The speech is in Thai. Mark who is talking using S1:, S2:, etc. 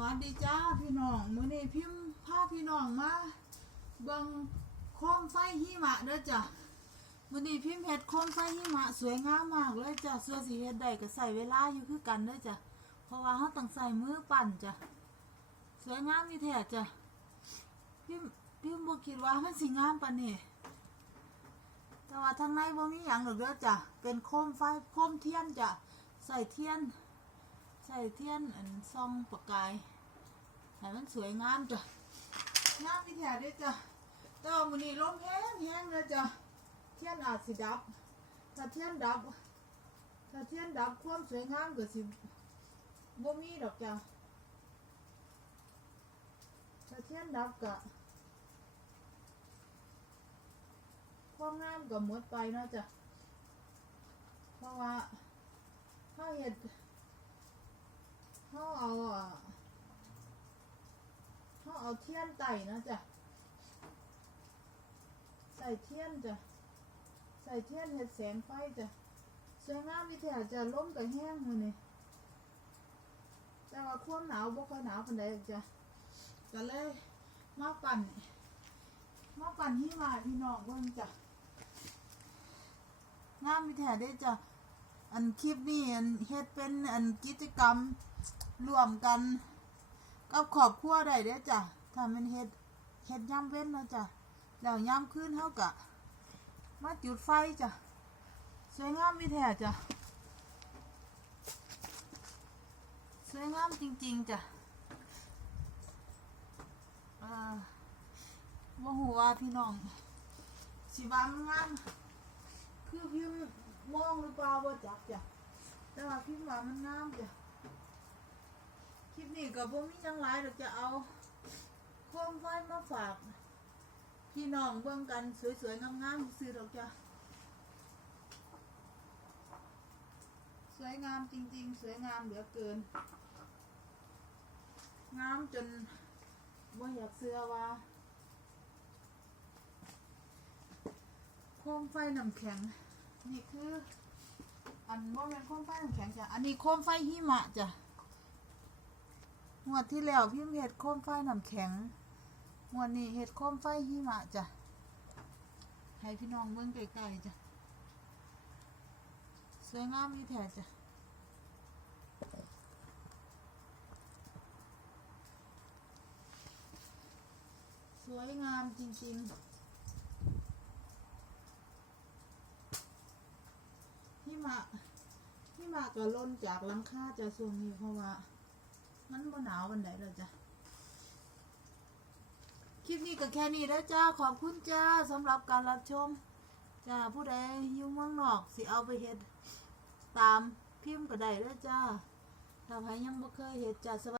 S1: วัสดีจ้าพี่น้องมื้อนี้พิมพ์พาพี่น้องมาเบิ่งโคมไฟหิมะเด้อจ้ะมื้อนี้พิมพ์เฮ็ดโคมไฟหิมะสวยงามมากเลยจ้ะเสื้อสีเฮ็ดได้ก็ใส่เวลาอยู่คือกันเด้อจ้ะเพราะว่าเฮาต้องใส่มือปั่นจ้ะสวยงามมีแท้จ้ะพิมพ์พิมพ์บ่คิดว่ามันสิงามปานนี้แต่ว่าทางในบ่มีหยังหรอกเด้อจ้ะเป็นโคมไฟโคมเทียนจ้ะใส่เทียน ใส่เทียนอันซองประกายให้มันสวยงามจ้ะงามที่แท้เด้วยจ้ะแต่ว่ามื้อนี้ลมแห้งแห้งเลยจ้ะเทียนอาจสิดับ ถ้าเทียนดับ ถ้าเทียนดับความสวยงามก็สิบ่มีดอกจ้ะถ้าเทียนดับก็ความงามก็หมดไปเนาะจ้ะเพราะว่าถ้าเฮ็ด เขาเอาอะเขาเอาเทียนไต่นะจ๊ะใส่เทียนจ้ะ ใส่เทียนเห็ดแสงไฟจ้ะสวยงามวิทยาจะล้มกับแห้งมือนี่แต่ว่าความหนาวบ่ค่อยหนาวปานใดหรจ้ะก็เลยมาปั่นมาปั่นหิมะพี่น้องเบิ่งจ้ะงามวิทยาได้จ้ะอันคลิปนี้อันเฮ็ดเป็นอันกิจกรรม รวมกันกับครอบครัวได้เด้จ้ะถ้ามันเฮ็ดเฮ็ดย่ำเว้นเนาะจ้ะแล้วย่ำคืนเฮากะมาจุดไฟจ้ะสวยงามมีแท้จ้ะสวยงามจริง ๆจ้ะอ่าบ่ฮู้ว่าพี่น้องสิวามันงามคือพิมมองหรือเปล่าว่าจักจ้ะแต่ว่าพิมว่ามันงามจ้ะ นี้ก็บ่มีหยังหลายดอกจะเอาโคมไฟมาฝาก พี่น้องเบิ่งกันสวยๆงามๆซื้อดอกจ้ะสวยงามจริง ๆ สวยงามเหลือเกิน งามจนบ่อยากเชื่อว่าโคมไฟน้ำแข็ง นี่คือ อันบ่แม่นโคมไฟน้ำแข็งจ้ะอันนี้โคมไฟหิมะจ้ะ งวดที่แล้วพิมพ์เห็ดโคมไฟน้ำแข็งงวดนี้เห็ดโคมไฟหิมะจ้ะให้พี่น้องเบิ่งใกลๆจ้ะสวยงามมีแท้จ้ะสวยงามจริงๆหิมะหิมะก็ล่นจากลังคาจะส่วนนี้เพราะว่า มันบ่หนาววันไหนเราจ้ะคลิปนี้ก็แค่นี้แล้วจ้าขอบคุณจ้าสำหรับการรับชมจ้าผู้ใดอยู่เมืองนอกสิเอาไปเฮ็ดตามพิมพ์ก็ได้แล้วจ้าถ้าใครยังบ่เคยเฮ็ดจ้าสบ